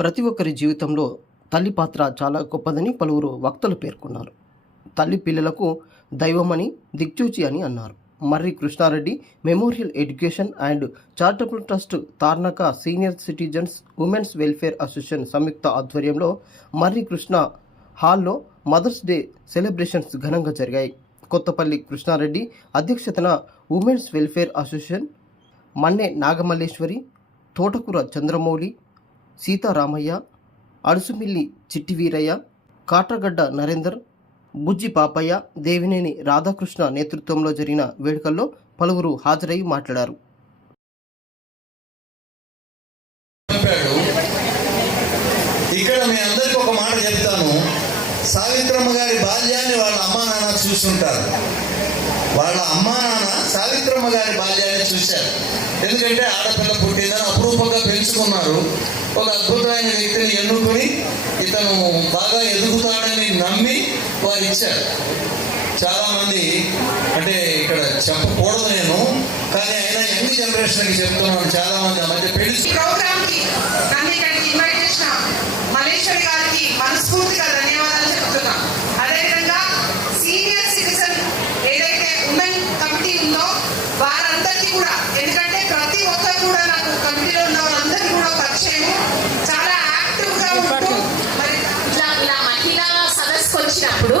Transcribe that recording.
ప్రతి ఒక్కరి జీవితంలో తల్లి పాత్ర చాలా గొప్పదని పలువురు వక్తలు పేర్కొన్నారు. తల్లి పిల్లలకు దైవమని దిక్చూచి అని అన్నారు. Marri Krishnareddy memorial education and charitable trust Tarnaka senior citizens women's welfare association సంయుక్త ఆధ్వర్యంలో మర్రి కృష్ణ హాల్లో మదర్స్ డే సెలబ్రేషన్స్ ఘనంగా జరిగాయి. కొత్తపల్లి కృష్ణారెడ్డి అధ్యక్షతన women's welfare association Manne Nagamalleswari Thotakura Chandramouli Seetharamaiah Adusumilli చిట్టి వీరయ్య కాట్రగడ్డ నరేందర్ బుజ్జి పాపయ్య దేవినేని రాధాకృష్ణ నేతృత్వంలో జరిగిన వేడుకల్లో పలువురు హాజరై మాట్లాడారు. ఇక్కడ మీ అందరికి ఒక మాట చెప్తాను. సావిత్రమ్మ గారి బాల్యాన్ని వాళ్ళ అమ్మా నాన్న చూస్తుంటారు వాళ్ళ అమ్మా నాన్న సావిత్రమ్మ గారి బాల్యాన్ని చూశారు. ఎందుకంటే ఆడపిల్ల పుట్టిందని అపురూపంగా ఇతను బాగా ఎదుగుతాడని నమ్మి వారు ఇచ్చారు చాలామంది అంటే ఇక్కడ చెప్పకూడదు నేను కానీ ఆయన యంగ్ జనరేషన్కి చెప్తున్నాను చాలామంది ఆ మధ్య పెళ్ళి ధన్యవాదాలు చెప్తున్నా. అదేవిధంగా సీనియర్ సిటిజన్ ఏదైతే ఉందో వారు Tchau.